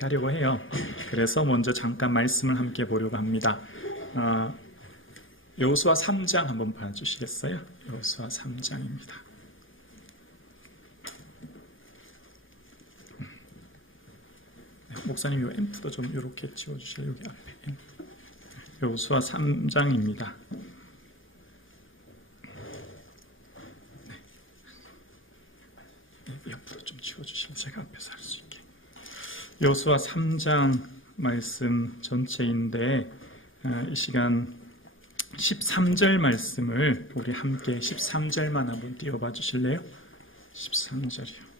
하려고 해요. 그래서 먼저 잠깐 말씀을 함께 보려고 합니다. 여호수아 3장 한번 봐주시겠어요? 여호수아 3장입니다. 목사님 이 앰프도 좀 이렇게 치워주세요. 여기 앞에 여호수아 3장입니다. 옆으로 좀 치워주시면 제가 앞에서 할 수 있게. 여호수아 3장 말씀 전체인데 이 시간 13절 말씀을 우리 함께 13절만 한번 띄워봐 주실래요? 13절이요.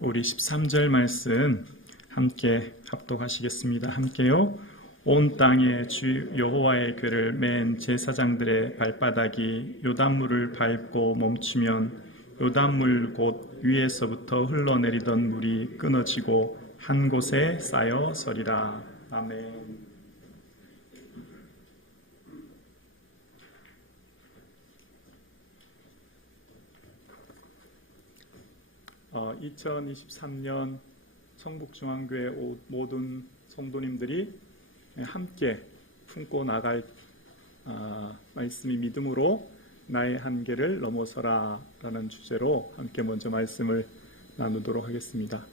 우리 13절 말씀 함께 합독하시겠습니다. 함께요. 온 땅에 주 여호와의 궤를 맨 제사장들의 발바닥이 요단물을 밟고 멈추면 요단물 곧 위에서부터 흘러내리던 물이 끊어지고 한 곳에 쌓여 서리라. 아멘. 어, 2023년 성북중앙교회 모든 성도님들이 함께 품고 나갈 말씀이 믿음으로 나의 한계를 넘어서라 라는 주제로 함께 먼저 말씀을 나누도록 하겠습니다.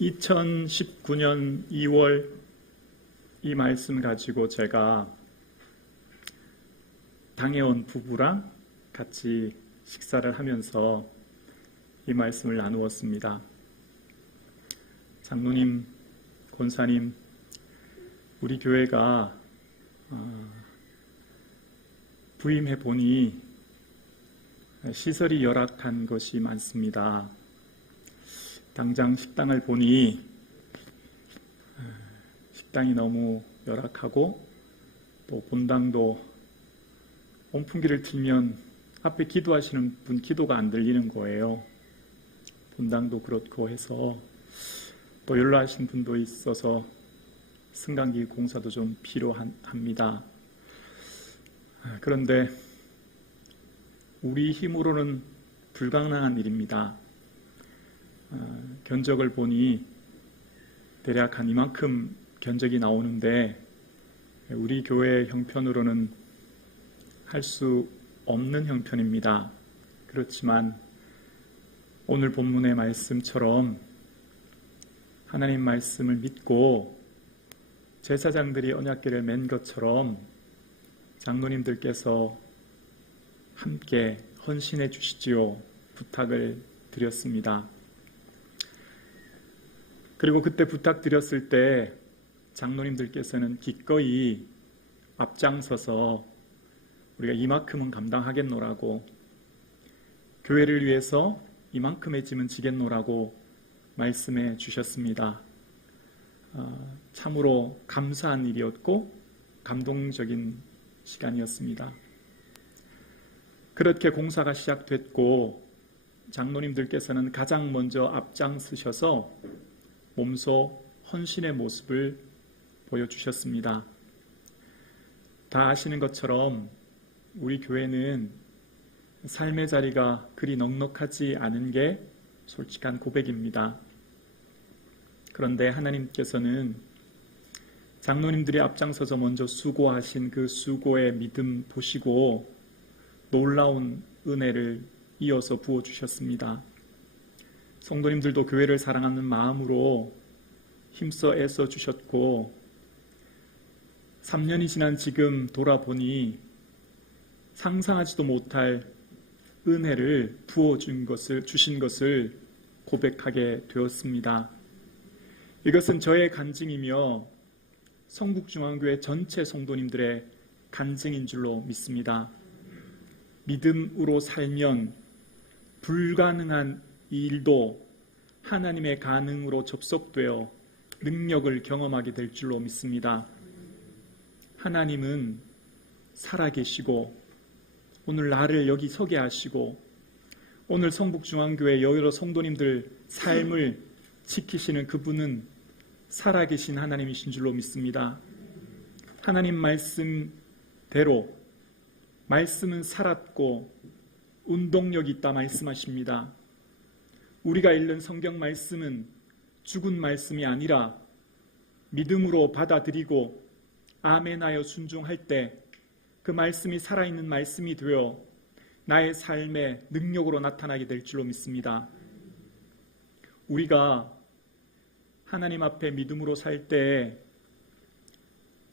2019년 2월 이 말씀 가지고 제가 당해온 부부랑 같이 식사를 하면서 이 말씀을 나누었습니다. 장로님, 권사님, 우리 교회가 부임해 보니 시설이 열악한 것이 많습니다. 당장 식당을 보니 식당이 너무 열악하고 또 본당도 온풍기를 틀면 앞에 기도하시는 분 기도가 안 들리는 거예요. 본당도 그렇고 해서 또 연로하신 분도 있어서 승강기 공사도 좀 필요합니다. 그런데 우리 힘으로는 불가능한 일입니다. 견적을 보니 대략 한 이만큼 견적이 나오는데 우리 교회 형편으로는 할 수 없는 형편입니다. 그렇지만 오늘 본문의 말씀처럼 하나님 말씀을 믿고 제사장들이 언약궤를 맨 것처럼 장로님들께서 함께 헌신해 주시지요 부탁을 드렸습니다. 그리고 그때 부탁드렸을 때 장로님들께서는 기꺼이 앞장서서 우리가 이만큼은 감당하겠노라고, 교회를 위해서 이만큼의 짐은 지겠노라고 말씀해 주셨습니다. 참으로 감사한 일이었고 감동적인 시간이었습니다. 그렇게 공사가 시작됐고 장로님들께서는 가장 먼저 앞장서셔서 몸소 헌신의 모습을 보여주셨습니다. 다 아시는 것처럼 우리 교회는 삶의 자리가 그리 넉넉하지 않은 게 솔직한 고백입니다. 그런데 하나님께서는 장로님들이 앞장서서 먼저 수고하신 그 수고의 믿음 보시고 놀라운 은혜를 이어서 부어주셨습니다. 성도님들도 교회를 사랑하는 마음으로 힘써 애써 주셨고 3년이 지난 지금 돌아보니 상상하지도 못할 은혜를 주신 것을 고백하게 되었습니다. 이것은 저의 간증이며 성북중앙교회 전체 성도님들의 간증인 줄로 믿습니다. 믿음으로 살면 불가능한 일도 하나님의 가능으로 접속되어 능력을 경험하게 될 줄로 믿습니다. 하나님은 살아계시고 오늘 나를 여기 서게 하시고 오늘 성북중앙교회 여러 성도님들 삶을 지키시는 그분은 살아계신 하나님이신 줄로 믿습니다. 하나님 말씀대로 말씀은 살았고 운동력이 있다 말씀하십니다. 우리가 읽는 성경 말씀은 죽은 말씀이 아니라 믿음으로 받아들이고 아멘하여 순종할 때 그 말씀이 살아있는 말씀이 되어 나의 삶의 능력으로 나타나게 될 줄로 믿습니다. 우리가 하나님 앞에 믿음으로 살 때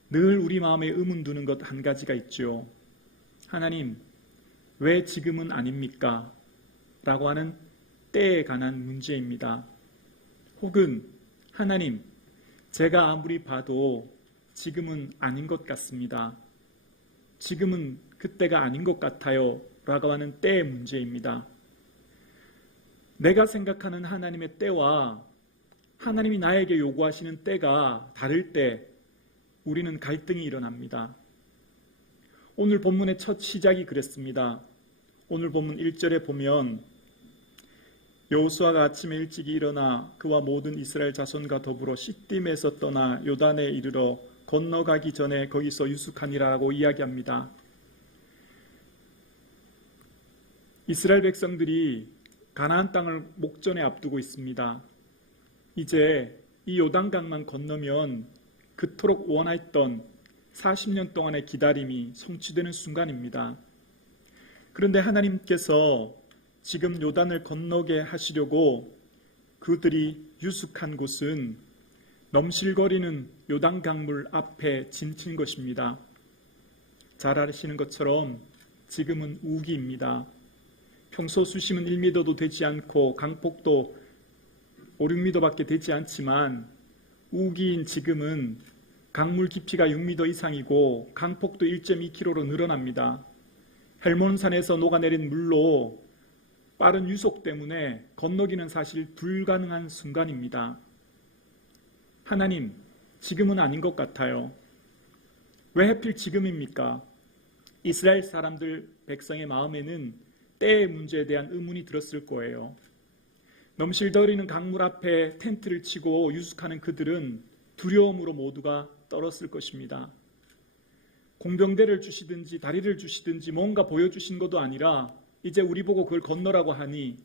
늘 우리 마음에 의문 두는 것 한 가지가 있죠. 하나님, 왜 지금은 아닙니까? 라고 하는 때에 관한 문제입니다. 혹은 하나님, 제가 아무리 봐도 지금은 아닌 것 같습니다. 지금은 그때가 아닌 것 같아요. 라고 하는 때의 문제입니다. 내가 생각하는 하나님의 때와 하나님이 나에게 요구하시는 때가 다를 때 우리는 갈등이 일어납니다. 오늘 본문의 첫 시작이 그랬습니다. 오늘 본문 1절에 보면 여호수아가 아침에 일찍 일어나 그와 모든 이스라엘 자손과 더불어 시딤에서 떠나 요단에 이르러 건너가기 전에 거기서 유숙하니라라고 이야기합니다. 이스라엘 백성들이 가나안 땅을 목전에 앞두고 있습니다. 이제 이 요단강만 건너면 그토록 원했던 40년 동안의 기다림이 성취되는 순간입니다. 그런데 하나님께서 지금 요단을 건너게 하시려고 그들이 유숙한 곳은 넘실거리는 요단 강물 앞에 진친 것입니다. 잘 아시는 것처럼 지금은 우기입니다. 평소 수심은 1m도 되지 않고 강폭도 5, 6m밖에 되지 않지만 우기인 지금은 강물 깊이가 6m 이상이고 강폭도 1.2km로 늘어납니다. 헬몬산에서 녹아내린 물로 빠른 유속 때문에 건너기는 사실 불가능한 순간입니다. 하나님, 지금은 아닌 것 같아요. 왜 하필 지금입니까? 이스라엘 사람들, 백성의 마음에는 때의 문제에 대한 의문이 들었을 거예요. 넘실거리는 강물 앞에 텐트를 치고 유숙하는 그들은 두려움으로 모두가 떨었을 것입니다. 공병대를 주시든지 다리를 주시든지 뭔가 보여주신 것도 아니라 이제 우리 보고 그걸 건너라고 하니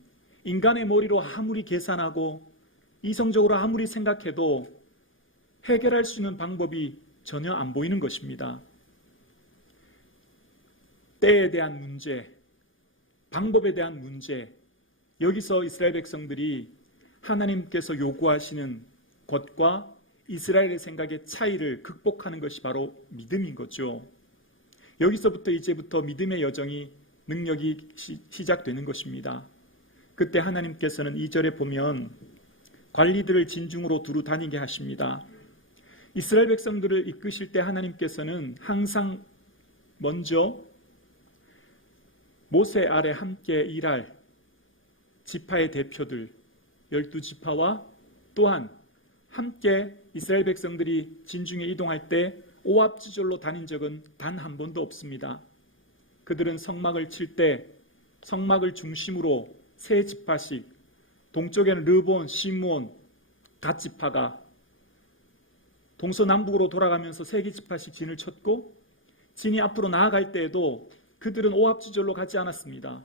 인간의 머리로 아무리 계산하고 이성적으로 아무리 생각해도 해결할 수 있는 방법이 전혀 안 보이는 것입니다. 때에 대한 문제, 방법에 대한 문제, 여기서 이스라엘 백성들이 하나님께서 요구하시는 것과 이스라엘의 생각의 차이를 극복하는 것이 바로 믿음인 거죠. 여기서부터 이제부터 믿음의 여정이 능력이 시작되는 것입니다. 그때 하나님께서는 2절에 보면 관리들을 진중으로 두루 다니게 하십니다. 이스라엘 백성들을 이끄실 때 하나님께서는 항상 먼저 모세 아래 함께 일할 지파의 대표들 12지파와 또한 함께 이스라엘 백성들이 진중에 이동할 때 오합지졸로 다닌 적은 단 한 번도 없습니다. 그들은 성막을 칠 때 성막을 중심으로 세 지파씩, 동쪽에는 르본, 시므온, 갓 지파가 동서남북으로 돌아가면서 세 개 지파씩 진을 쳤고 진이 앞으로 나아갈 때에도 그들은 오합지졸로 가지 않았습니다.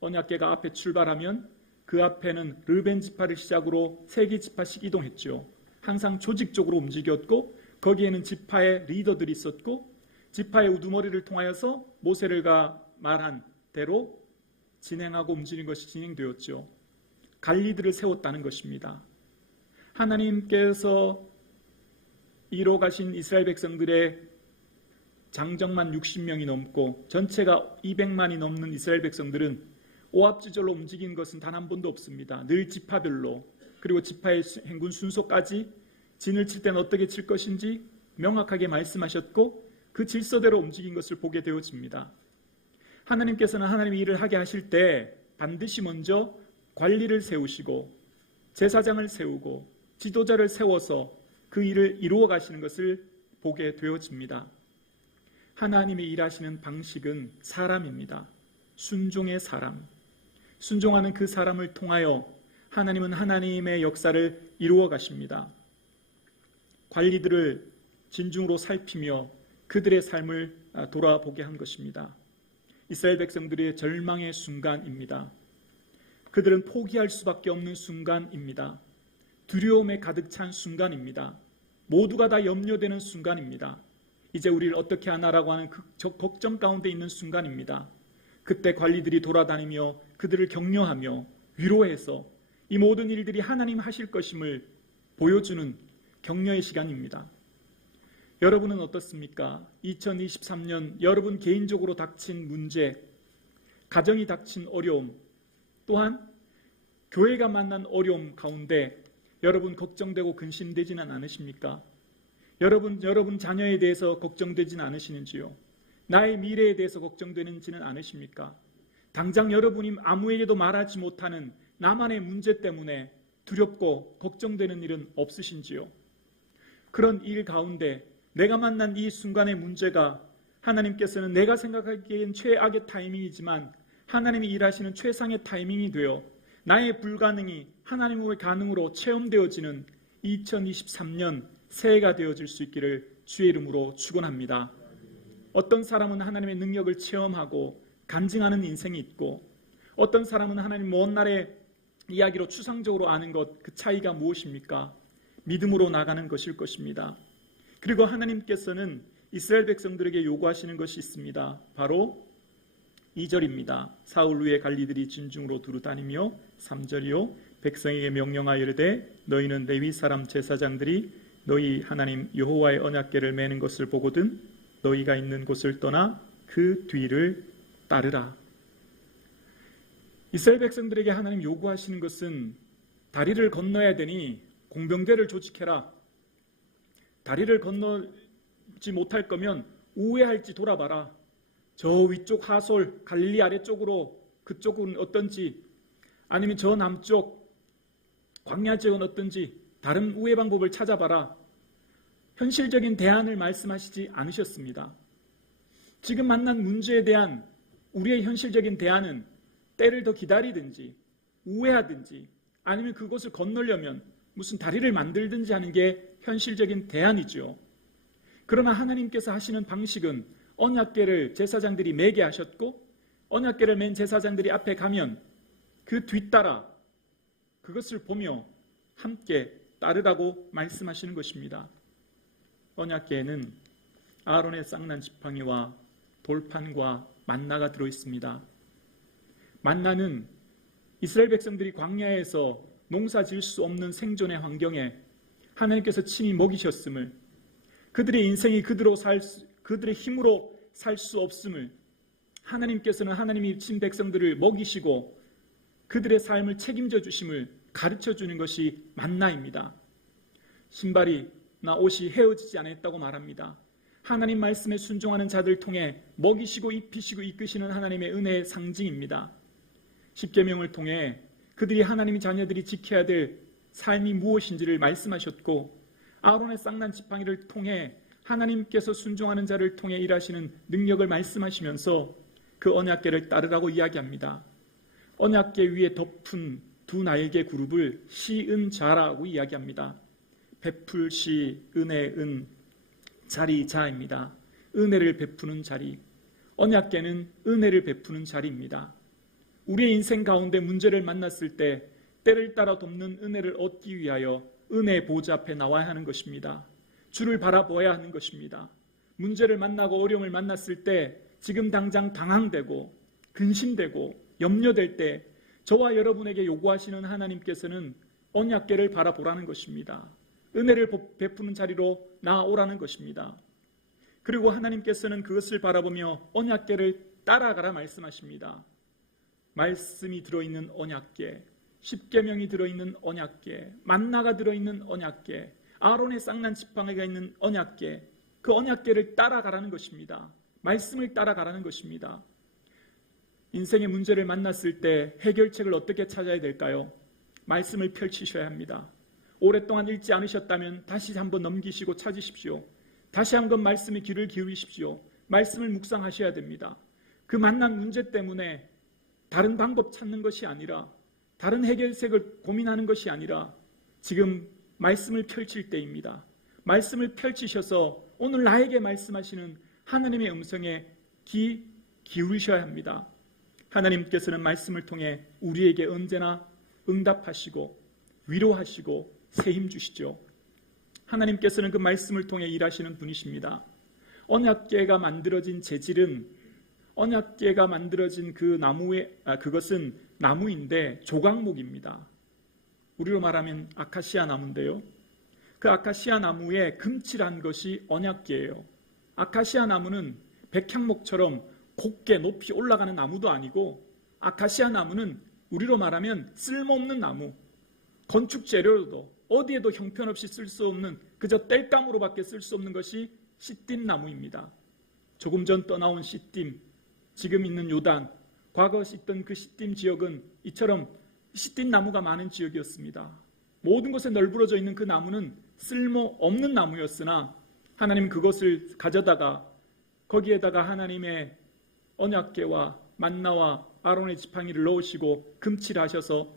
언약궤가 앞에 출발하면 그 앞에는 르벤 지파를 시작으로 세 개 지파씩 이동했죠. 항상 조직적으로 움직였고 거기에는 지파의 리더들이 있었고 지파의 우두머리를 통하여서 모세가 말한 대로 진행하고 움직이는 것이 진행되었죠. 관리들을 세웠다는 것입니다. 하나님께서 이뤄 가신 이스라엘 백성들의 장정만 60명이 넘고 전체가 200만이 넘는 이스라엘 백성들은 오합지졸로 움직인 것은 단 한 번도 없습니다. 늘 지파별로, 그리고 지파의 행군 순서까지 진을 칠 때는 어떻게 칠 것인지 명확하게 말씀하셨고 그 질서대로 움직인 것을 보게 되어집니다. 하나님께서는 하나님의 일을 하게 하실 때 반드시 먼저 관리를 세우시고 제사장을 세우고 지도자를 세워서 그 일을 이루어 가시는 것을 보게 되어집니다. 하나님이 일하시는 방식은 사람입니다. 순종의 사람. 순종하는 그 사람을 통하여 하나님은 하나님의 역사를 이루어 가십니다. 관리들을 진중으로 살피며 그들의 삶을 돌아보게 한 것입니다. 이스라엘 백성들의 절망의 순간입니다. 그들은 포기할 수밖에 없는 순간입니다. 두려움에 가득 찬 순간입니다. 모두가 다 염려되는 순간입니다. 이제 우리를 어떻게 하나라고 하는 걱정 가운데 있는 순간입니다. 그때 관리들이 돌아다니며 그들을 격려하며 위로해서 이 모든 일들이 하나님 하실 것임을 보여주는 격려의 시간입니다. 여러분은 어떻습니까? 2023년 여러분 개인적으로 닥친 문제, 가정이 닥친 어려움, 또한 교회가 만난 어려움 가운데 여러분 걱정되고 근심되지는 않으십니까? 여러분 자녀에 대해서 걱정되지는 않으시는지요? 나의 미래에 대해서 걱정되는지는 않으십니까? 당장 여러분이 아무에게도 말하지 못하는 나만의 문제 때문에 두렵고 걱정되는 일은 없으신지요? 그런 일 가운데 내가 만난 이 순간의 문제가 하나님께서는 내가 생각하기엔 최악의 타이밍이지만 하나님이 일하시는 최상의 타이밍이 되어 나의 불가능이 하나님의 가능으로 체험되어지는 2023년 새해가 되어질 수 있기를 주의 이름으로 축원합니다. 어떤 사람은 하나님의 능력을 체험하고 간증하는 인생이 있고 어떤 사람은 하나님 먼 날의 이야기로 추상적으로 아는 것, 그 차이가 무엇입니까? 믿음으로 나가는 것일 것입니다. 그리고 하나님께서는 이스라엘 백성들에게 요구하시는 것이 있습니다. 바로 2절입니다. 사울 후에 관리들이 진중으로 두루 다니며 3절이요 백성에게 명령하여 이르되 너희는 레위 사람 제사장들이 너희 하나님 여호와의 언약궤를 매는 것을 보거든 너희가 있는 곳을 떠나 그 뒤를 따르라. 이스라엘 백성들에게 하나님 요구하시는 것은 다리를 건너야 되니 공병대를 조직해라. 다리를 건너지 못할 거면 우회할지 돌아봐라. 저 위쪽 하솔 갈릴리 아래쪽으로 그쪽은 어떤지 아니면 저 남쪽 광야 지역은 어떤지 다른 우회 방법을 찾아봐라. 현실적인 대안을 말씀하시지 않으셨습니다. 지금 만난 문제에 대한 우리의 현실적인 대안은 때를 더 기다리든지 우회하든지 아니면 그곳을 건너려면 무슨 다리를 만들든지 하는 게 현실적인 대안이죠. 그러나 하나님께서 하시는 방식은 언약궤를 제사장들이 매게 하셨고 언약궤를 맨 제사장들이 앞에 가면 그 뒤따라 그것을 보며 함께 따르라고 말씀하시는 것입니다. 언약궤에는 아론의 쌍난 지팡이와 돌판과 만나가 들어있습니다. 만나는 이스라엘 백성들이 광야에서 농사 지을 수 없는 생존의 환경에 하나님께서 친히 먹이셨음을 그들의 인생이 그들의 힘으로 살 수 없음을 하나님께서는 하나님이 친 백성들을 먹이시고 그들의 삶을 책임져 주심을 가르쳐 주는 것이 만나입니다. 신발이나 옷이 헤어지지 않았다고 말합니다. 하나님 말씀에 순종하는 자들 통해 먹이시고 입히시고 이끄시는 하나님의 은혜의 상징입니다. 십계명을 통해 그들이 하나님의 자녀들이 지켜야 될 삶이 무엇인지를 말씀하셨고 아론의 쌍난 지팡이를 통해 하나님께서 순종하는 자를 통해 일하시는 능력을 말씀하시면서 그 언약궤를 따르라고 이야기합니다. 언약궤 위에 덮은 두 날개 그룹을 시은자라고 이야기합니다. 베풀시, 은혜은, 자리자입니다. 은혜를 베푸는 자리. 언약궤는 은혜를 베푸는 자리입니다. 우리의 인생 가운데 문제를 만났을 때 때를 따라 돕는 은혜를 얻기 위하여 은혜의 보좌 앞에 나와야 하는 것입니다. 주를 바라보아야 하는 것입니다. 문제를 만나고 어려움을 만났을 때 지금 당장 방황되고 근심되고 염려될 때 저와 여러분에게 요구하시는 하나님께서는 언약궤를 바라보라는 것입니다. 은혜를 베푸는 자리로 나아오라는 것입니다. 그리고 하나님께서는 그것을 바라보며 언약궤를 따라가라 말씀하십니다. 말씀이 들어있는 언약궤, 십계명이 들어있는 언약궤, 만나가 들어있는 언약궤, 아론의 쌍난 지팡이가 있는 언약궤, 그 언약궤를 따라가라는 것입니다. 말씀을 따라가라는 것입니다. 인생의 문제를 만났을 때 해결책을 어떻게 찾아야 될까요? 말씀을 펼치셔야 합니다. 오랫동안 읽지 않으셨다면 다시 한번 넘기시고 찾으십시오. 다시 한번 말씀에 귀를 기울이십시오. 말씀을 묵상하셔야 됩니다. 그 만난 문제 때문에 다른 방법 찾는 것이 아니라 다른 해결책을 고민하는 것이 아니라 지금 말씀을 펼칠 때입니다. 말씀을 펼치셔서 오늘 나에게 말씀하시는 하나님의 음성에 귀 기울이셔야 합니다. 하나님께서는 말씀을 통해 우리에게 언제나 응답하시고 위로하시고 새힘 주시죠. 하나님께서는 그 말씀을 통해 일하시는 분이십니다. 언약궤가 만들어진 재질은 언약궤가 만들어진 그것은 나무인데 조각목입니다. 우리로 말하면 아카시아 나무인데요. 그 아카시아 나무에 금칠한 것이 언약궤예요. 아카시아 나무는 백향목처럼 곱게 높이 올라가는 나무도 아니고, 아카시아 나무는 우리로 말하면 쓸모없는 나무, 건축 재료로도 어디에도 형편없이 쓸 수 없는, 그저 땔감으로밖에 쓸 수 없는 것이 시띠임 나무입니다. 조금 전 떠나온 시띠임, 지금 있는 요단, 과거 있던 그 시띠임 지역은 이처럼 시띠임 나무가 많은 지역이었습니다. 모든 곳에 널브러져 있는 그 나무는 쓸모없는 나무였으나 하나님은 그것을 가져다가 거기에다가 하나님의 언약궤와 만나와 아론의 지팡이를 넣으시고 금칠하셔서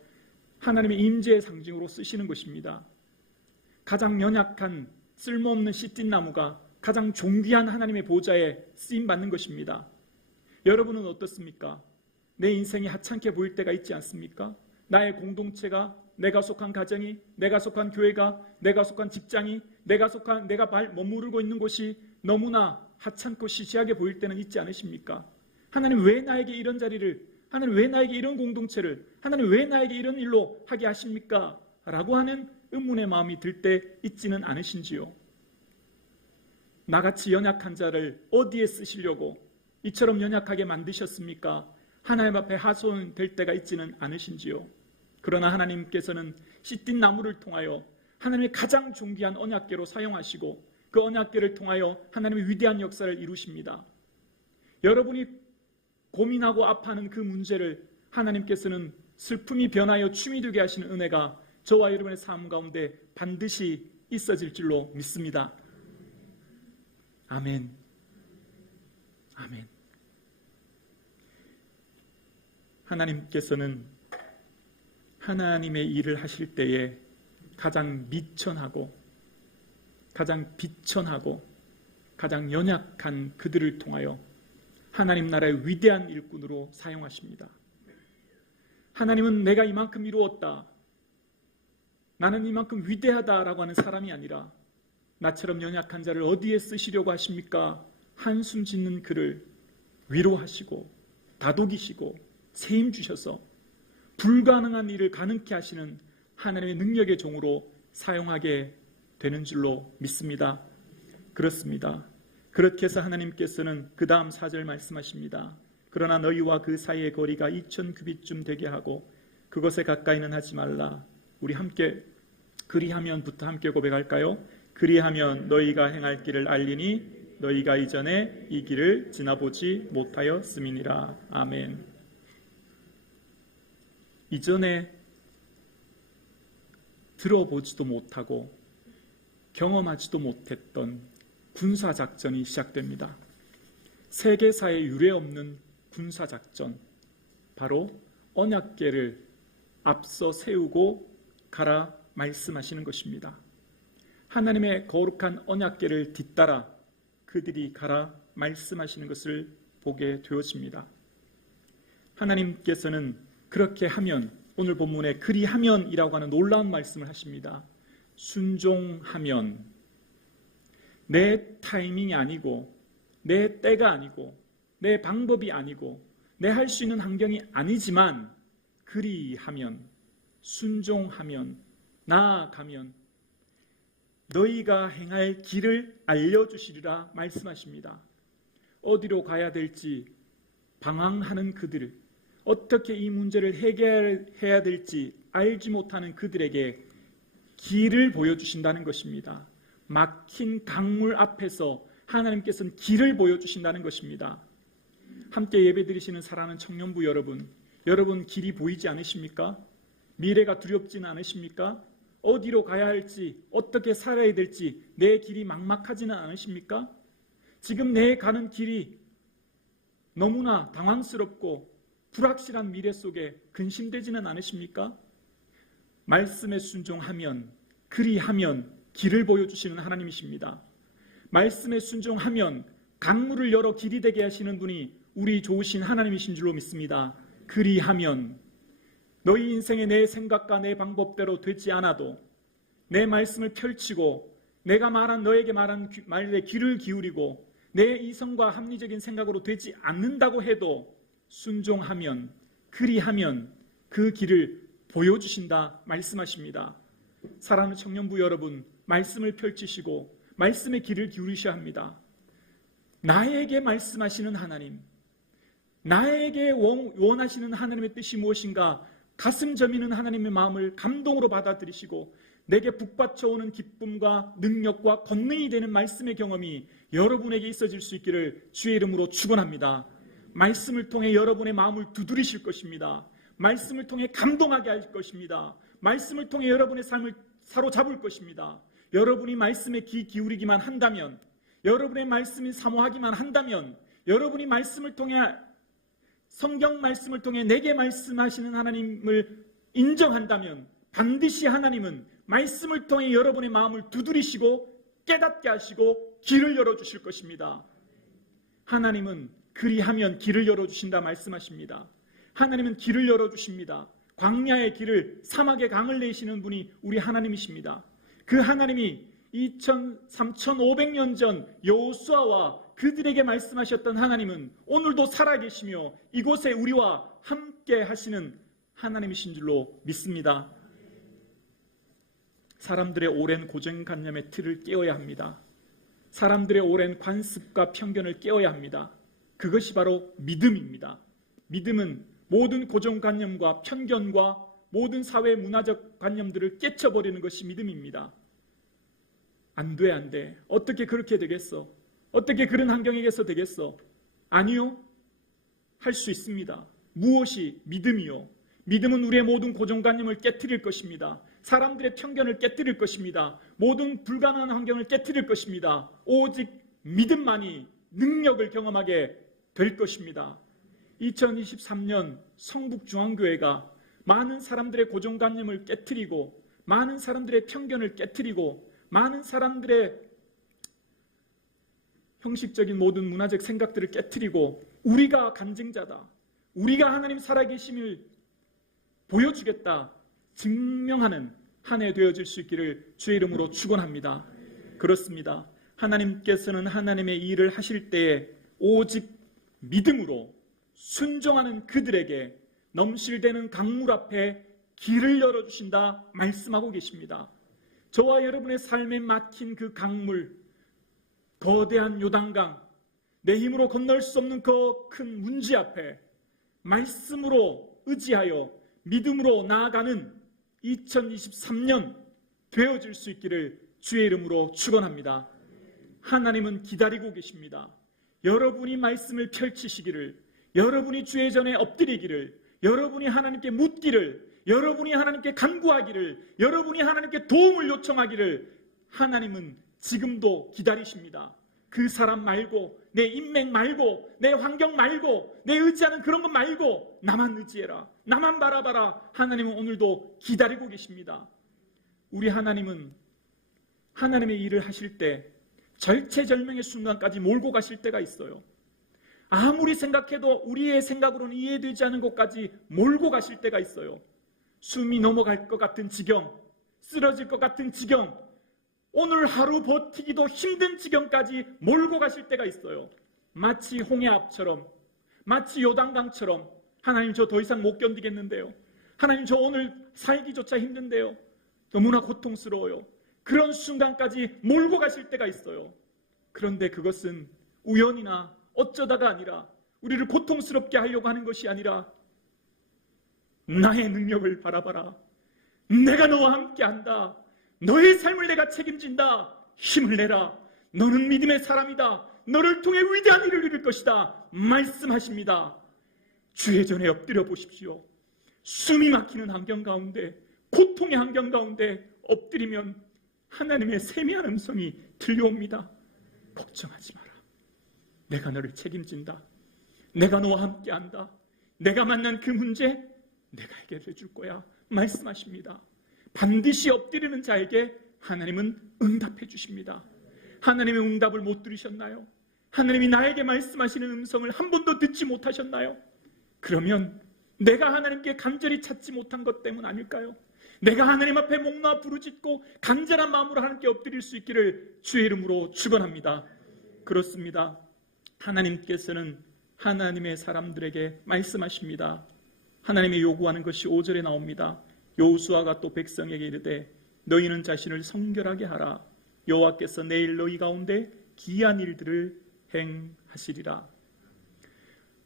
하나님의 임재의 상징으로 쓰시는 것입니다. 가장 연약한 쓸모없는 시띠임 나무가 가장 존귀한 하나님의 보좌에 쓰임받는 것입니다. 여러분은 어떻습니까? 내 인생이 하찮게 보일 때가 있지 않습니까? 나의 공동체가, 내가 속한 가정이, 내가 속한 교회가, 내가 속한 직장이, 내가 머무르고 있는 곳이 너무나 하찮고 시시하게 보일 때는 있지 않으십니까? 하나님 왜 나에게 이런 자리를, 하나님 왜 나에게 이런 공동체를, 하나님 왜 나에게 이런 일로 하게 하십니까? 라고 하는 의문의 마음이 들 때 있지는 않으신지요? 나같이 연약한 자를 어디에 쓰시려고 이처럼 연약하게 만드셨습니까? 하나님 앞에 하소연될 때가 있지는 않으신지요? 그러나 하나님께서는 시띠임 나무를 통하여 하나님의 가장 존귀한 언약궤로 사용하시고 그 언약궤를 통하여 하나님의 위대한 역사를 이루십니다. 여러분이 고민하고 아파하는 그 문제를 하나님께서는 슬픔이 변하여 춤이 되게 하시는 은혜가 저와 여러분의 삶 가운데 반드시 있어질 줄로 믿습니다. 아멘. 아멘. 하나님께서는 하나님의 일을 하실 때에 가장 미천하고 가장 비천하고 가장 연약한 그들을 통하여 하나님 나라의 위대한 일꾼으로 사용하십니다. 하나님은 내가 이만큼 이루었다, 나는 이만큼 위대하다라고 하는 사람이 아니라 나처럼 연약한 자를 어디에 쓰시려고 하십니까? 한숨 짓는 그를 위로하시고 다독이시고 세임 주셔서 불가능한 일을 가능케 하시는 하나님의 능력의 종으로 사용하게 되는 줄로 믿습니다. 그렇습니다. 그렇게 해서 하나님께서는 그 다음 4절 말씀하십니다. 그러나 너희와 그 사이의 거리가 2000규빗쯤 되게 하고 그것에 가까이는 하지 말라. 우리 함께 그리하면부터 함께 고백할까요? 그리하면 너희가 행할 길을 알리니 너희가 이전에 이 길을 지나보지 못하였음이니라. 아멘. 이전에 들어보지도 못하고 경험하지도 못했던 군사작전이 시작됩니다. 세계사에 유례없는 군사작전, 바로 언약궤를 앞서 세우고 가라 말씀하시는 것입니다. 하나님의 거룩한 언약궤를 뒤따라 그들이 가라 말씀하시는 것을 보게 되어집니다. 하나님께서는 그렇게 하면, 오늘 본문에 그리하면이라고 하는 놀라운 말씀을 하십니다. 순종하면, 내 타이밍이 아니고 내 때가 아니고 내 방법이 아니고 내 할 수 있는 환경이 아니지만 그리하면, 순종하면, 나아가면 너희가 행할 길을 알려주시리라 말씀하십니다. 어디로 가야 될지 방황하는 그들, 어떻게 이 문제를 해결해야 될지 알지 못하는 그들에게 길을 보여주신다는 것입니다. 막힌 강물 앞에서 하나님께서는 길을 보여주신다는 것입니다. 함께 예배드리시는 사랑하는 청년부 여러분, 여러분 길이 보이지 않으십니까? 미래가 두렵지는 않으십니까? 어디로 가야 할지, 어떻게 살아야 될지 내 길이 막막하지는 않으십니까? 지금 내 가는 길이 너무나 당황스럽고 불확실한 미래 속에 근심되지는 않으십니까? 말씀에 순종하면, 그리하면 길을 보여주시는 하나님이십니다. 말씀에 순종하면 강물을 열어 길이 되게 하시는 분이 우리 좋으신 하나님이신 줄로 믿습니다. 그리하면 너희 인생에 내 생각과 내 방법대로 되지 않아도 내 말씀을 펼치고 내가 말한 너에게 말한 말에 귀를 기울이고 내 이성과 합리적인 생각으로 되지 않는다고 해도 순종하면, 그리하면 그 길을 보여주신다 말씀하십니다. 사랑하는 청년부 여러분, 말씀을 펼치시고 말씀의 길을 기울이셔야 합니다. 나에게 말씀하시는 하나님, 나에게 원하시는 하나님의 뜻이 무엇인가 가슴 저미는 하나님의 마음을 감동으로 받아들이시고 내게 북받쳐오는 기쁨과 능력과 권능이 되는 말씀의 경험이 여러분에게 있어질 수 있기를 주의 이름으로 축원합니다. 말씀을 통해 여러분의 마음을 두드리실 것입니다. 말씀을 통해 감동하게 할 것입니다. 말씀을 통해 여러분의 삶을 사로잡을 것입니다. 여러분이 말씀에 귀 기울이기만 한다면, 여러분의 말씀을 사모하기만 한다면, 여러분이 말씀을 통해 성경 말씀을 통해 내게 말씀하시는 하나님을 인정한다면 반드시 하나님은 말씀을 통해 여러분의 마음을 두드리시고 깨닫게 하시고 길을 열어주실 것입니다. 하나님은 그리하면 길을 열어주신다 말씀하십니다. 하나님은 길을 열어주십니다. 광야의 길을, 사막의 강을 내시는 분이 우리 하나님이십니다. 그 하나님이 3,500년 전 여호수아와 그들에게 말씀하셨던 하나님은 오늘도 살아계시며 이곳에 우리와 함께 하시는 하나님이신 줄로 믿습니다. 사람들의 오랜 고정관념의 틀을 깨어야 합니다. 사람들의 오랜 관습과 편견을 깨어야 합니다. 그것이 바로 믿음입니다. 믿음은 모든 고정관념과 편견과 모든 사회 문화적 관념들을 깨쳐버리는 것이 믿음입니다. 안 돼, 안 돼. 어떻게 그렇게 되겠어? 어떻게 그런 환경에게서 되겠어? 아니요. 할 수 있습니다. 무엇이 믿음이요? 믿음은 우리의 모든 고정관념을 깨트릴 것입니다. 사람들의 편견을 깨트릴 것입니다. 모든 불가능한 환경을 깨트릴 것입니다. 오직 믿음만이 능력을 경험하게 될 것입니다. 2023년 성북중앙교회가 많은 사람들의 고정관념을 깨트리고 많은 사람들의 편견을 깨트리고 많은 사람들의 형식적인 모든 문화적 생각들을 깨트리고 우리가 간증자다, 우리가 하나님 살아계심을 보여주겠다 증명하는 한 해 되어질 수 있기를 주의 이름으로 축원합니다. 그렇습니다. 하나님께서는 하나님의 일을 하실 때에 오직 믿음으로 순종하는 그들에게 넘실대는 강물 앞에 길을 열어주신다 말씀하고 계십니다. 저와 여러분의 삶에 막힌 그 강물, 거대한 요단강, 내 힘으로 건널 수 없는 그 큰 문제 앞에 말씀으로 의지하여 믿음으로 나아가는 2023년 되어질 수 있기를 주의 이름으로 축원합니다. 하나님은 기다리고 계십니다. 여러분이 말씀을 펼치시기를, 여러분이 주의 전에 엎드리기를, 여러분이 하나님께 묻기를, 여러분이 하나님께 간구하기를, 여러분이 하나님께 도움을 요청하기를 하나님은 지금도 기다리십니다. 그 사람 말고, 내 인맥 말고, 내 환경 말고, 내 의지하는 그런 것 말고 나만 의지해라, 나만 바라봐라. 하나님은 오늘도 기다리고 계십니다. 우리 하나님은 하나님의 일을 하실 때 절체절명의 순간까지 몰고 가실 때가 있어요. 아무리 생각해도 우리의 생각으로는 이해되지 않은 것까지 몰고 가실 때가 있어요. 숨이 넘어갈 것 같은 지경, 쓰러질 것 같은 지경, 오늘 하루 버티기도 힘든 지경까지 몰고 가실 때가 있어요. 마치 홍해압처럼, 마치 요단강처럼, 하나님 저 더 이상 못 견디겠는데요, 하나님 저 오늘 살기조차 힘든데요, 너무나 고통스러워요. 그런 순간까지 몰고 가실 때가 있어요. 그런데 그것은 우연이나 어쩌다가 아니라, 우리를 고통스럽게 하려고 하는 것이 아니라, 나의 능력을 바라봐라, 내가 너와 함께한다, 너의 삶을 내가 책임진다, 힘을 내라, 너는 믿음의 사람이다, 너를 통해 위대한 일을 이룰 것이다 말씀하십니다. 주의 전에 엎드려 보십시오. 숨이 막히는 환경 가운데, 고통의 환경 가운데 엎드리면 하나님의 세미한 음성이 들려옵니다. 걱정하지 마라, 내가 너를 책임진다, 내가 너와 함께한다, 내가 만난 그 문제 내가 해결해 줄 거야 말씀하십니다. 반드시 엎드리는 자에게 하나님은 응답해 주십니다. 하나님의 응답을 못 들으셨나요? 하나님이 나에게 말씀하시는 음성을 한 번도 듣지 못하셨나요? 그러면 내가 하나님께 간절히 찾지 못한 것 때문 아닐까요? 내가 하나님 앞에 목 놓아 부르짖고 간절한 마음으로 하나님께 엎드릴 수 있기를 주의 이름으로 축원합니다. 그렇습니다. 하나님께서는 하나님의 사람들에게 말씀하십니다. 하나님이 요구하는 것이 5절에 나옵니다. 여호수아가 또 백성에게 이르되 너희는 자신을 성결하게 하라. 여호와께서 내일 너희 가운데 기이한 일들을 행하시리라.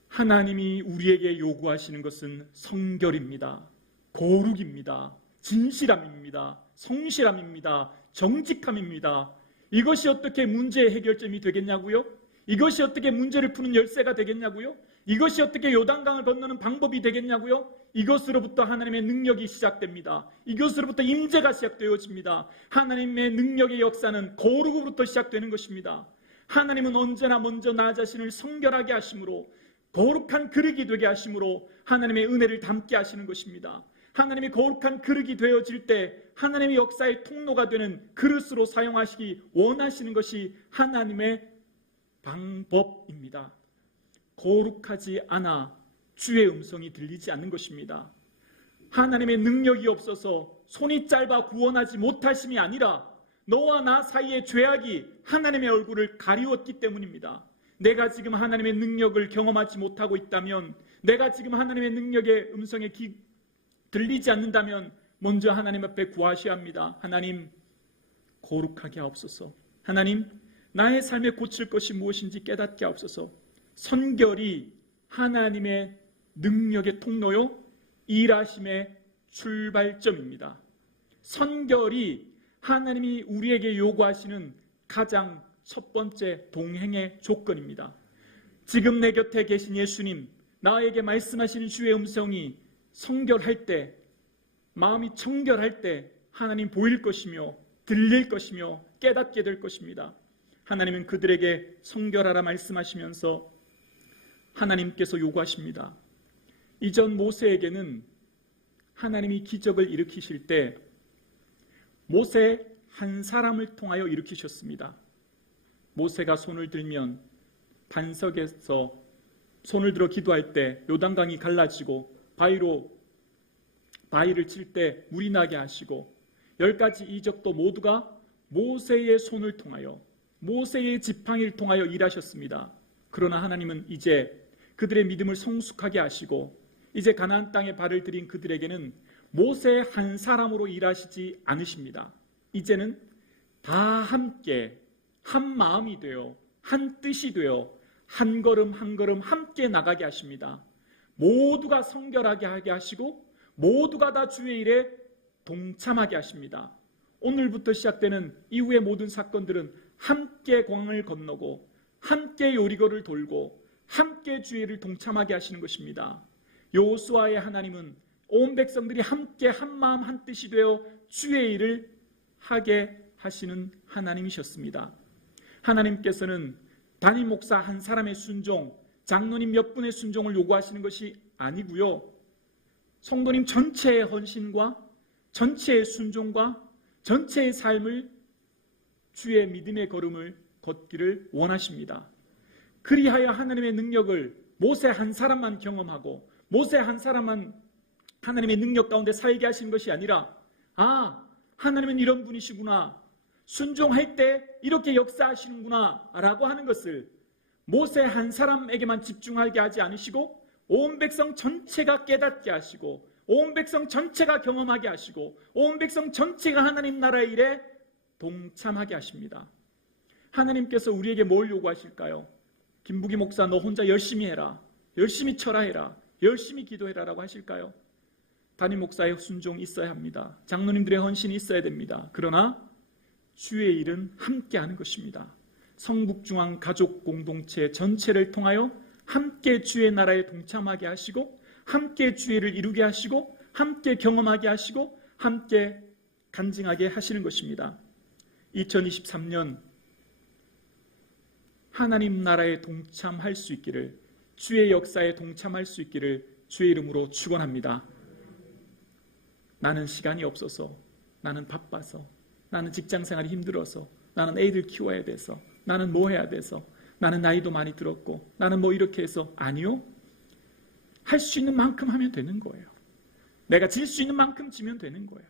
하나님이 우리에게 요구하시는 것은 성결입니다. 거룩입니다. 진실함입니다. 성실함입니다. 정직함입니다. 이것이 어떻게 문제의 해결점이 되겠냐고요? 이것이 어떻게 문제를 푸는 열쇠가 되겠냐고요? 이것이 어떻게 요단강을 건너는 방법이 되겠냐고요? 이것으로부터 하나님의 능력이 시작됩니다. 이것으로부터 임재가 시작되어집니다. 하나님의 능력의 역사는 거룩으로부터 시작되는 것입니다. 하나님은 언제나 먼저 나 자신을 성결하게 하심으로, 거룩한 그릇이 되게 하심으로 하나님의 은혜를 담게 하시는 것입니다. 하나님이 거룩한 그릇이 되어질 때 하나님의 역사의 통로가 되는 그릇으로 사용하시기 원하시는 것이 하나님의 방법입니다. 거룩하지 않아 주의 음성이 들리지 않는 것입니다. 하나님의 능력이 없어서 손이 짧아 구원하지 못하심이 아니라 너와 나 사이의 죄악이 하나님의 얼굴을 가리웠기 때문입니다. 내가 지금 하나님의 능력을 경험하지 못하고 있다면, 내가 지금 하나님의 능력의 음성에 들리지 않는다면 먼저 하나님 앞에 구하셔야 합니다. 하나님, 거룩하게 하옵소서. 하나님, 나의 삶에 고칠 것이 무엇인지 깨닫게 하옵소서. 선결이 하나님의 능력의 통로요, 일하심의 출발점입니다. 선결이 하나님이 우리에게 요구하시는 가장 첫 번째 동행의 조건입니다. 지금 내 곁에 계신 예수님, 나에게 말씀하시는 주의 음성이 성결할 때, 마음이 청결할 때 하나님 보일 것이며 들릴 것이며 깨닫게 될 것입니다. 하나님은 그들에게 성결하라 말씀하시면서 하나님께서 요구하십니다. 이전 모세에게는 하나님이 기적을 일으키실 때 모세 한 사람을 통하여 일으키셨습니다. 모세가 손을 들면 반석에서 손을 들어 기도할 때 요단강이 갈라지고 바위를 칠 때 물이 나게 하시고 10가지 이적도 모두가 모세의 손을 통하여, 모세의 지팡이를 통하여 일하셨습니다. 그러나 하나님은 이제 그들의 믿음을 성숙하게 하시고 이제 가나안 땅에 발을 들인 그들에게는 모세 한 사람으로 일하시지 않으십니다. 이제는 다 함께 한 마음이 되어 한 뜻이 되어 한 걸음 한 걸음 함께 나가게 하십니다. 모두가 성결하게 하게 하시고 모두가 다 주의 일에 동참하게 하십니다. 오늘부터 시작되는 이후의 모든 사건들은 함께 광을 건너고 함께 요리고를 돌고 함께 주의 일을 동참하게 하시는 것입니다. 여호수아의 하나님은 온 백성들이 함께 한 마음 한 뜻이 되어 주의 일을 하게 하시는 하나님이셨습니다. 하나님께서는 담임 목사 한 사람의 순종, 장로님 몇 분의 순종을 요구하시는 것이 아니고요. 성도님 전체의 헌신과 전체의 순종과 전체의 삶을 주의 믿음의 걸음을 걷기를 원하십니다. 그리하여 하나님의 능력을 모세 한 사람만 경험하고 모세 한 사람만 하나님의 능력 가운데 살게 하시는 것이 아니라 하나님은 이런 분이시구나, 순종할 때 이렇게 역사하시는구나 라고 하는 것을 모세 한 사람에게만 집중하게 하지 않으시고 온 백성 전체가 깨닫게 하시고 온 백성 전체가 경험하게 하시고 온 백성 전체가 하나님 나라의 일에 동참하게 하십니다. 하나님께서 우리에게 뭘 요구하실까요? 김부기 목사, 너 혼자 열심히 해라, 열심히 철화해라, 열심히 기도해라 라고 하실까요? 담임 목사의 순종이 있어야 합니다. 장로님들의 헌신이 있어야 됩니다. 그러나 주의 일은 함께 하는 것입니다. 성북중앙 가족 공동체 전체를 통하여 함께 주의 나라에 동참하게 하시고 함께 주의 일을 이루게 하시고 함께 경험하게 하시고 함께 간증하게 하시는 것입니다. 2023년 하나님 나라에 동참할 수 있기를, 주의 역사에 동참할 수 있기를 주의 이름으로 축원합니다. 나는 시간이 없어서, 나는 바빠서, 나는 직장 생활이 힘들어서, 나는 애들 키워야 돼서, 나는 뭐 해야 돼서, 나는 나이도 많이 들었고, 나는 뭐 이렇게 해서. 아니요. 할 수 있는 만큼 하면 되는 거예요. 내가 질 수 있는 만큼 지면 되는 거예요.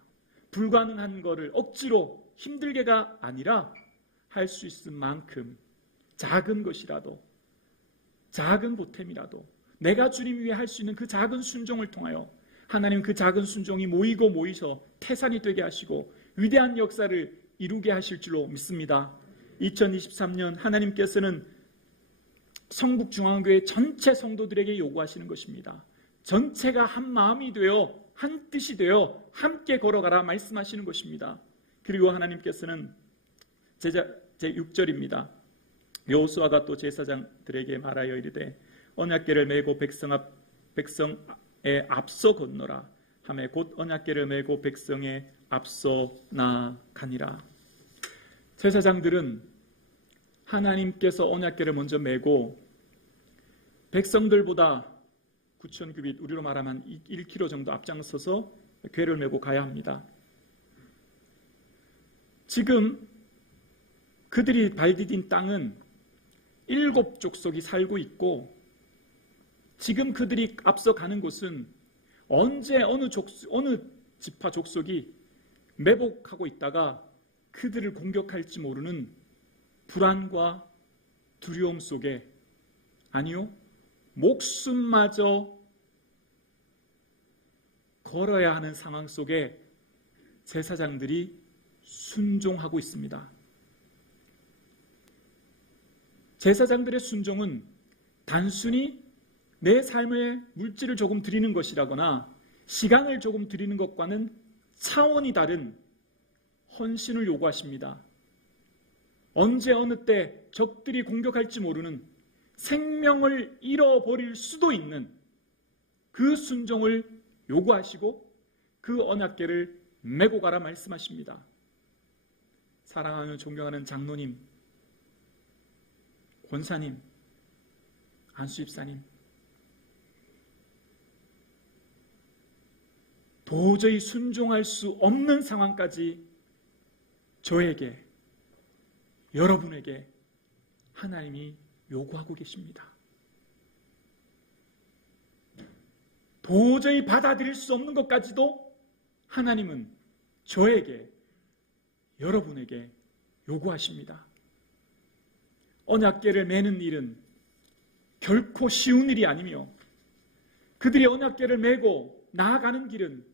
불가능한 거를 억지로 힘들게가 아니라 할 수 있을 만큼 작은 것이라도, 작은 보탬이라도 내가 주님 위해 할 수 있는 그 작은 순종을 통하여 하나님은 그 작은 순종이 모이고 모이서 태산이 되게 하시고 위대한 역사를 이루게 하실 줄로 믿습니다. 2023년 하나님께서는 성북중앙교회 전체 성도들에게 요구하시는 것입니다. 전체가 한 마음이 되어 한 뜻이 되어 함께 걸어가라 말씀하시는 것입니다. 그리고 하나님께서는 제6절입니다. 여호수아가 또 제사장들에게 말하여 이르되 언약궤를 메고 백성에 앞서 건너라 하매 곧 언약궤를 메고 백성에 앞서 나가니라. 제사장들은 하나님께서 언약궤를 먼저 메고 백성들보다 9,000규빗, 우리로 말하면 1km 정도 앞장서서 궤를 메고 가야 합니다. 지금 그들이 발디딘 땅은 7 족속이 살고 있고, 지금 그들이 앞서 가는 곳은 언제 어느 지파 족속이 매복하고 있다가 그들을 공격할지 모르는 불안과 두려움 속에, 아니요, 목숨마저 걸어야 하는 상황 속에 제사장들이 순종하고 있습니다. 제사장들의 순종은 단순히 내 삶에 물질을 조금 드리는 것이라거나 시간을 조금 드리는 것과는 차원이 다른 헌신을 요구하십니다. 언제 어느 때 적들이 공격할지 모르는 생명을 잃어버릴 수도 있는 그 순종을 요구하시고 그 언약궤를 메고 가라 말씀하십니다. 사랑하는 존경하는 장로님, 권사님, 안수집사님, 도저히 순종할 수 없는 상황까지 저에게, 여러분에게 하나님이 요구하고 계십니다. 도저히 받아들일 수 없는 것까지도 하나님은 저에게, 여러분에게 요구하십니다. 언약궤를 매는 일은 결코 쉬운 일이 아니며 그들이 언약궤를 메고 나아가는 길은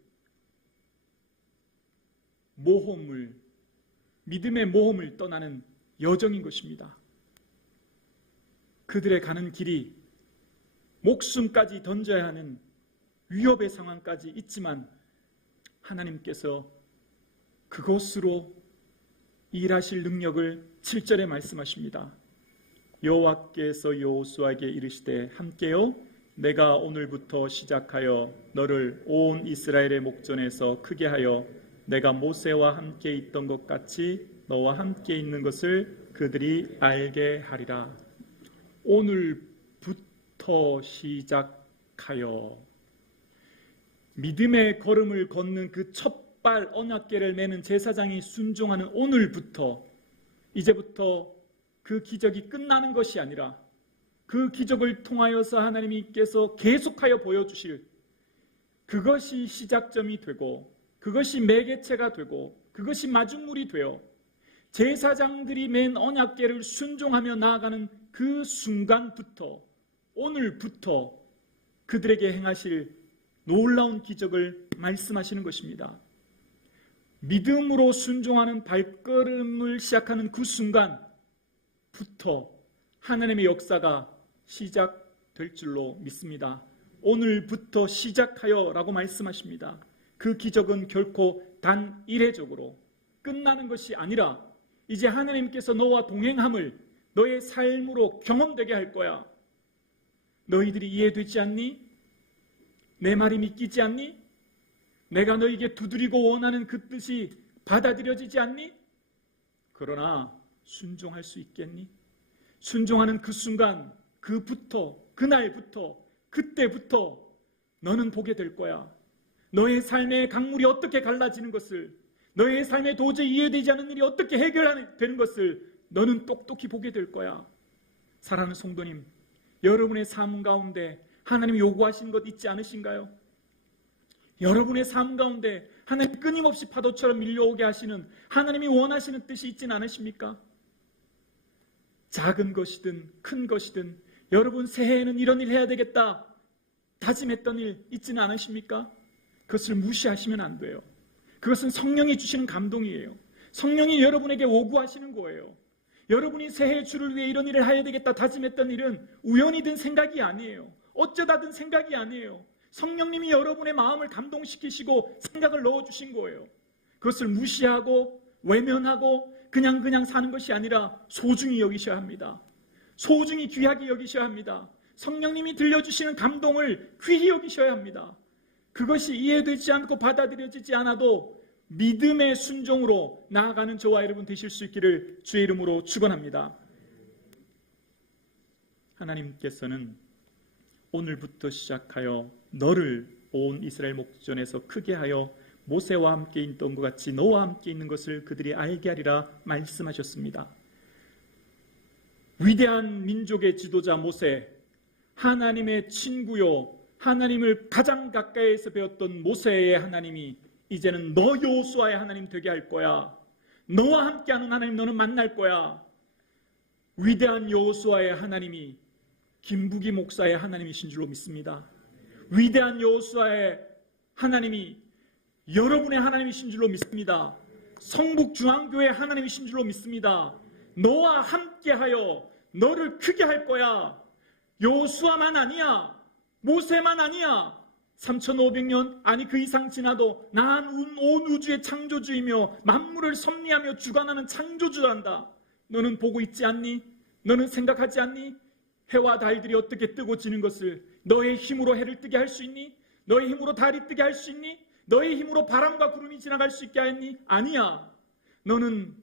믿음의 모험을 떠나는 여정인 것입니다. 그들의 가는 길이 목숨까지 던져야 하는 위협의 상황까지 있지만 하나님께서 그것으로 일하실 능력을 7절에 말씀하십니다. 여호와께서 여호수아에게 이르시되 함께요 내가 오늘부터 시작하여 너를 온 이스라엘의 목전에서 크게 하여 내가 모세와 함께 있던 것 같이 너와 함께 있는 것을 그들이 알게 하리라. 오늘부터 시작하여 믿음의 걸음을 걷는 그 첫발 언약궤를 메는 제사장이 순종하는 오늘부터, 이제부터 그 기적이 끝나는 것이 아니라 그 기적을 통하여서 하나님께서 계속하여 보여주실, 그것이 시작점이 되고 그것이 매개체가 되고 그것이 마중물이 되어 제사장들이 맨 언약궤를 순종하며 나아가는 그 순간부터, 오늘부터 그들에게 행하실 놀라운 기적을 말씀하시는 것입니다. 믿음으로 순종하는 발걸음을 시작하는 그 순간부터 하나님의 역사가 시작될 줄로 믿습니다. 오늘부터 시작하여 라고 말씀하십니다. 그 기적은 결코 단 이례적으로 끝나는 것이 아니라 이제 하나님께서 너와 동행함을 너의 삶으로 경험되게 할 거야. 너희들이 이해되지 않니? 내 말이 믿기지 않니? 내가 너에게 두드리고 원하는 그 뜻이 받아들여지지 않니? 그러나 순종할 수 있겠니? 순종하는 그 순간, 그날부터, 그때부터 너는 보게 될 거야. 너의 삶의 강물이 어떻게 갈라지는 것을, 너의 삶에 도저히 이해되지 않는 일이 어떻게 해결되는 것을 너는 똑똑히 보게 될 거야. 사랑하는 성도님, 여러분의 삶 가운데 하나님이 요구하시는 것 있지 않으신가요? 여러분의 삶 가운데 하나님 끊임없이 파도처럼 밀려오게 하시는 하나님이 원하시는 뜻이 있진 않으십니까? 작은 것이든 큰 것이든 여러분 새해에는 이런 일 해야 되겠다 다짐했던 일 있지는 않으십니까? 그것을 무시하시면 안 돼요. 그것은 성령이 주시는 감동이에요. 성령이 여러분에게 요구하시는 거예요. 여러분이 새해 주를 위해 이런 일을 해야 되겠다 다짐했던 일은 우연히 든 생각이 아니에요. 어쩌다 든 생각이 아니에요. 성령님이 여러분의 마음을 감동시키시고 생각을 넣어주신 거예요. 그것을 무시하고 외면하고 그냥 사는 것이 아니라 소중히 여기셔야 합니다. 소중히 귀하게 여기셔야 합니다. 성령님이 들려주시는 감동을 귀히 여기셔야 합니다. 그것이 이해되지 않고 받아들여지지 않아도 믿음의 순종으로 나아가는 저와 여러분 되실 수 있기를 주의 이름으로 축원합니다. 하나님께서는 오늘부터 시작하여 너를 온 이스라엘 목전에서 크게 하여 모세와 함께 있던 것 같이 너와 함께 있는 것을 그들이 알게 하리라 말씀하셨습니다. 위대한 민족의 지도자 모세, 하나님의 친구요, 하나님을 가장 가까이에서 배웠던 모세의 하나님이 이제는 너 여호수아의 하나님 되게 할 거야. 너와 함께하는 하나님 너는 만날 거야. 위대한 여호수아의 하나님이 김부기 목사의 하나님이신 줄로 믿습니다. 위대한 여호수아의 하나님이 여러분의 하나님이신 줄로 믿습니다. 성북중앙교회 하나님이신 줄로 믿습니다. 너와 함께하여 너를 크게 할 거야. 여호수아만 아니야. 모세만 아니야. 3500년 아니 그 이상 지나도 난 온 우주의 창조주이며 만물을 섭리하며 주관하는 창조주란다. 너는 보고 있지 않니? 너는 생각하지 않니? 해와 달들이 어떻게 뜨고 지는 것을 너의 힘으로 해를 뜨게 할 수 있니? 너의 힘으로 달이 뜨게 할 수 있니? 너의 힘으로 바람과 구름이 지나갈 수 있게 하였니? 아니야. 너는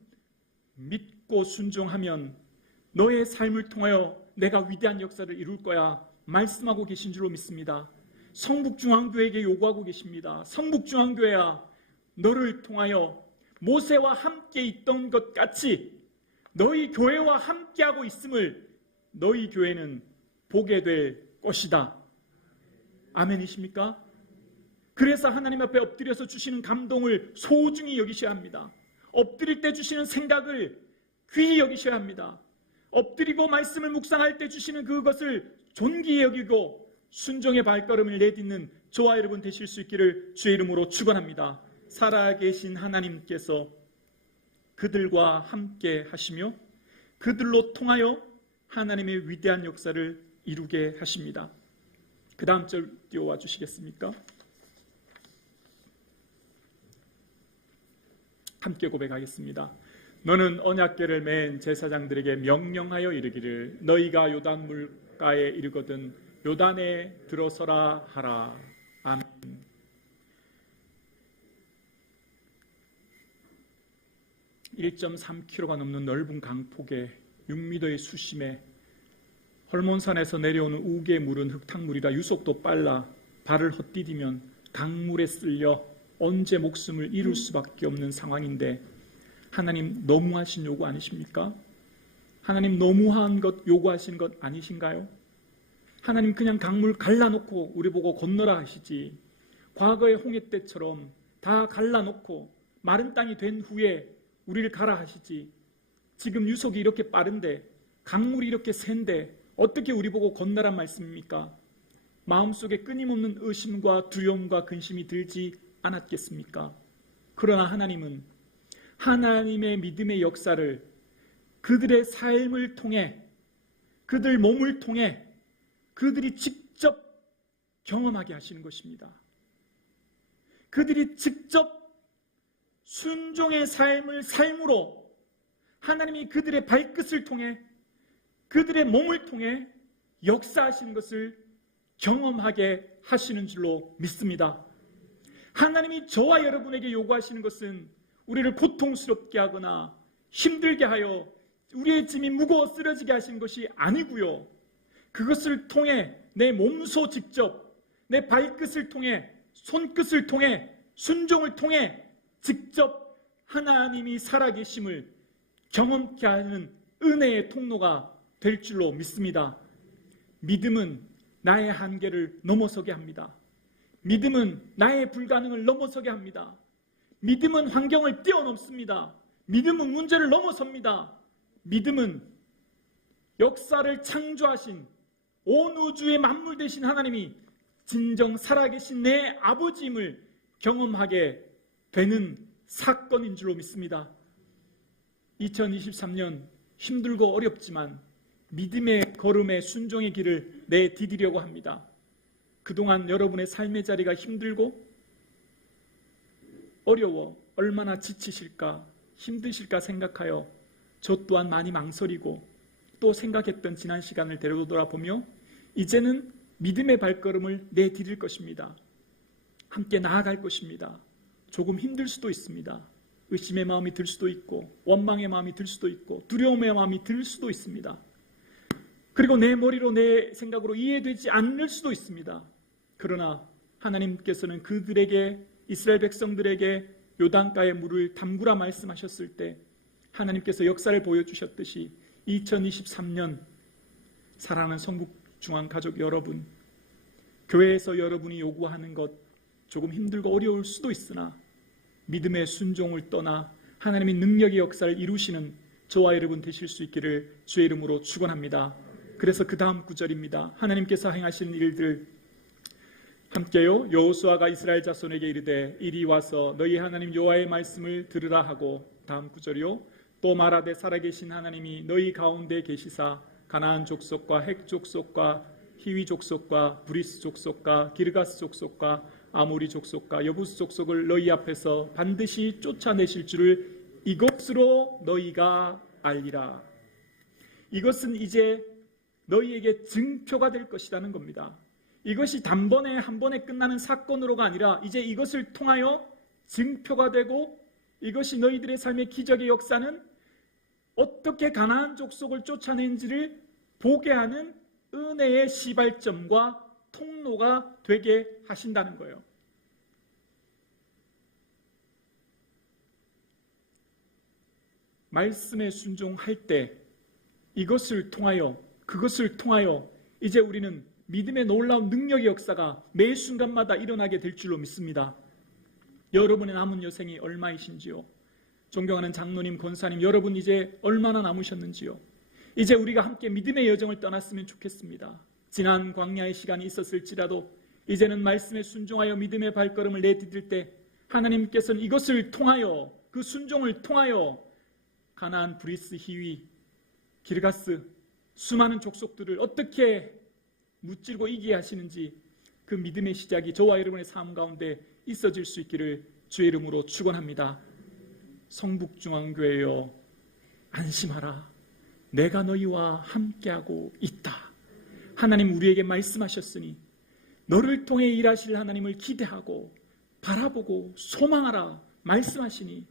믿고 순종하면 너의 삶을 통하여 내가 위대한 역사를 이룰 거야 말씀하고 계신 줄로 믿습니다. 성북중앙교회에게 요구하고 계십니다. 성북중앙교회야, 너를 통하여 모세와 함께 있던 것 같이 너희 교회와 함께하고 있음을 너희 교회는 보게 될 것이다. 아멘이십니까? 그래서 하나님 앞에 엎드려서 주시는 감동을 소중히 여기셔야 합니다. 엎드릴 때 주시는 생각을 귀히 여기셔야 합니다. 엎드리고 말씀을 묵상할 때 주시는 그것을 존귀히 여기고 순종의 발걸음을 내딛는 저와 여러분 되실 수 있기를 주의 이름으로 축원합니다. 살아계신 하나님께서 그들과 함께 하시며 그들로 통하여 하나님의 위대한 역사를 이루게 하십니다. 그 다음 절 띄워와 주시겠습니까? 함께 고백하겠습니다. 너는 언약궤를 맨 제사장들에게 명령하여 이르기를 너희가 요단 물가에 이르거든 요단에 들어서라 하라. 아멘. (1.3km가) 넘는 넓은 강폭에 6m의 수심에 헐몬산에서 내려오는 우기에 물은 흙탕물이라 유속도 빨라 발을 헛디디면 강물에 쓸려 언제 목숨을 잃을 수밖에 없는 상황인데 하나님 너무하신 요구 아니십니까? 하나님 너무한 것 요구하신 것 아니신가요? 하나님 그냥 강물 갈라놓고 우리 보고 건너라 하시지. 과거의 홍해 때처럼 다 갈라놓고 마른 땅이 된 후에 우리를 가라 하시지. 지금 유속이 이렇게 빠른데 강물이 이렇게 센데 어떻게 우리 보고 건너란 말씀입니까? 마음속에 끊임없는 의심과 두려움과 근심이 들지 않았겠습니까? 그러나 하나님은 하나님의 믿음의 역사를 그들의 삶을 통해 그들 몸을 통해 그들이 직접 경험하게 하시는 것입니다. 그들이 직접 순종의 삶으로 하나님이 그들의 발끝을 통해 그들의 몸을 통해 역사하시는 것을 경험하게 하시는 줄로 믿습니다. 하나님이 저와 여러분에게 요구하시는 것은 우리를 고통스럽게 하거나 힘들게 하여 우리의 짐이 무거워 쓰러지게 하시는 것이 아니고요. 그것을 통해 내 몸소 직접 내 발끝을 통해 손끝을 통해 순종을 통해 직접 하나님이 살아계심을 경험케 하는 은혜의 통로가 될 줄로 믿습니다. 믿음은 나의 한계를 넘어서게 합니다. 믿음은 나의 불가능을 넘어서게 합니다. 믿음은 환경을 뛰어넘습니다. 믿음은 문제를 넘어섭니다. 믿음은 역사를 창조하신 온 우주의 만물 되신 하나님이 진정 살아계신 내 아버지임을 경험하게 되는 사건인 줄로 믿습니다. 2023년 힘들고 어렵지만 믿음의 걸음의 순종의 길을 내디디려고 합니다. 그동안 여러분의 삶의 자리가 힘들고 어려워 얼마나 지치실까 힘드실까 생각하여 저 또한 많이 망설이고 또 생각했던 지난 시간을 되돌아보며 이제는 믿음의 발걸음을 내디딜 것입니다. 함께 나아갈 것입니다. 조금 힘들 수도 있습니다. 의심의 마음이 들 수도 있고 원망의 마음이 들 수도 있고 두려움의 마음이 들 수도 있습니다. 그리고 내 머리로 내 생각으로 이해되지 않을 수도 있습니다. 그러나 하나님께서는 그들에게 이스라엘 백성들에게 요단가의 물을 담그라 말씀하셨을 때 하나님께서 역사를 보여주셨듯이 2023년 사랑하는 성북중앙가족 여러분, 교회에서 여러분이 요구하는 것 조금 힘들고 어려울 수도 있으나 믿음의 순종을 떠나 하나님의 능력의 역사를 이루시는 저와 여러분 되실 수 있기를 주의 이름으로 축원합니다. 그래서 그 다음 구절입니다. 하나님께서 행하신 일들 함께요. 여호수아가 이스라엘 자손에게 이르되 이리 와서 너희 하나님 여호와의 말씀을 들으라 하고 다음 구절이요. 또 말하되 살아계신 하나님이 너희 가운데 계시사 가나안 족속과 헷 족속과 히위 족속과 브리스 족속과 기르가스 족속과 아모리 족속과 여부스 족속을 너희 앞에서 반드시 쫓아내실 줄을 이것으로 너희가 알리라. 이것은 이제 너희에게 증표가 될 것이라는 겁니다. 이것이 단번에 한 번에 끝나는 사건으로가 아니라 이제 이것을 통하여 증표가 되고 이것이 너희들의 삶의 기적의 역사는 어떻게 가나안 족속을 쫓아낸지를 보게 하는 은혜의 시발점과 통로가 되게 하신다는 거예요. 말씀에 순종할 때 이것을 통하여 그것을 통하여 이제 우리는 믿음의 놀라운 능력의 역사가 매 순간마다 일어나게 될 줄로 믿습니다. 여러분의 남은 여생이 얼마이신지요? 존경하는 장로님, 권사님, 여러분 이제 얼마나 남으셨는지요? 이제 우리가 함께 믿음의 여정을 떠났으면 좋겠습니다. 지난 광야의 시간이 있었을지라도 이제는 말씀에 순종하여 믿음의 발걸음을 내디딜 때 하나님께서는 이것을 통하여 그 순종을 통하여 가나안, 브리스, 히위, 기르가스 수많은 족속들을 어떻게 무찌르고 이기게 하시는지 그 믿음의 시작이 저와 여러분의 삶 가운데 있어질 수 있기를 주의 이름으로 축원합니다. 성북중앙교회여 안심하라. 내가 너희와 함께하고 있다. 하나님 우리에게 말씀하셨으니 너를 통해 일하실 하나님을 기대하고 바라보고 소망하라 말씀하시니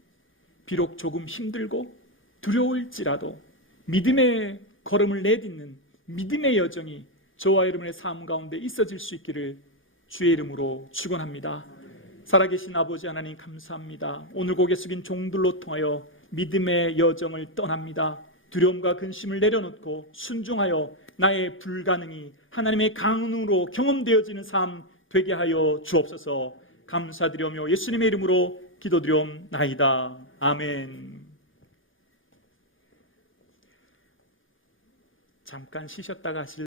비록 조금 힘들고 두려울지라도 믿음의 걸음을 내딛는 믿음의 여정이 저와 여러분의 삶 가운데 있어질 수 있기를 주의 이름으로 축원합니다. 살아계신 아버지 하나님 감사합니다. 오늘 고개 숙인 종들로 통하여 믿음의 여정을 떠납니다. 두려움과 근심을 내려놓고 순종하여 나의 불가능이 하나님의 강으로 경험되어지는 삶 되게 하여 주옵소서. 감사드리며 예수님의 이름으로 기도드리옵나이다. 아멘. 잠깐 쉬셨다가 하실